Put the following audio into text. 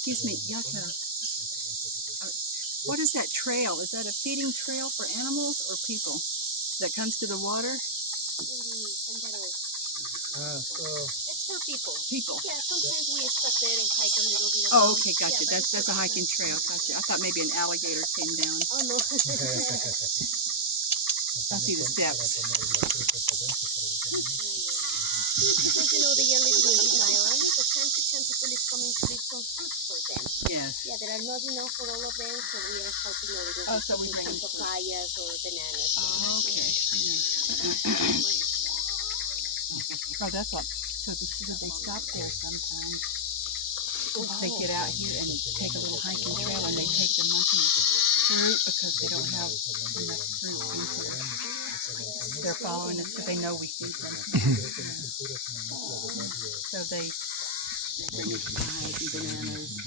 Excuse me, Yaka. What is that trail? Is that a feeding trail for animals or people that comes to the water? It's for people. People. Yeah, sometimes we stop there and hike a little bit. Oh, okay, gotcha. Yeah, That's a hiking trail. Gotcha. I thought maybe an alligator came down. Oh no. I see the steps. Because they are living in these islands, so time to time people is coming to leave some fruits for them. Yes. Yeah, there are not enough for all of them, so we are helping a little bit So we bring some papayas or bananas. Oh, okay. Oh, that's what. So they stop there sometimes. They get out here and take a little hiking trail, and they take the monkeys fruit because they don't have enough fruit in here. They're following us because they know we feed them. So they bring papayas and bananas.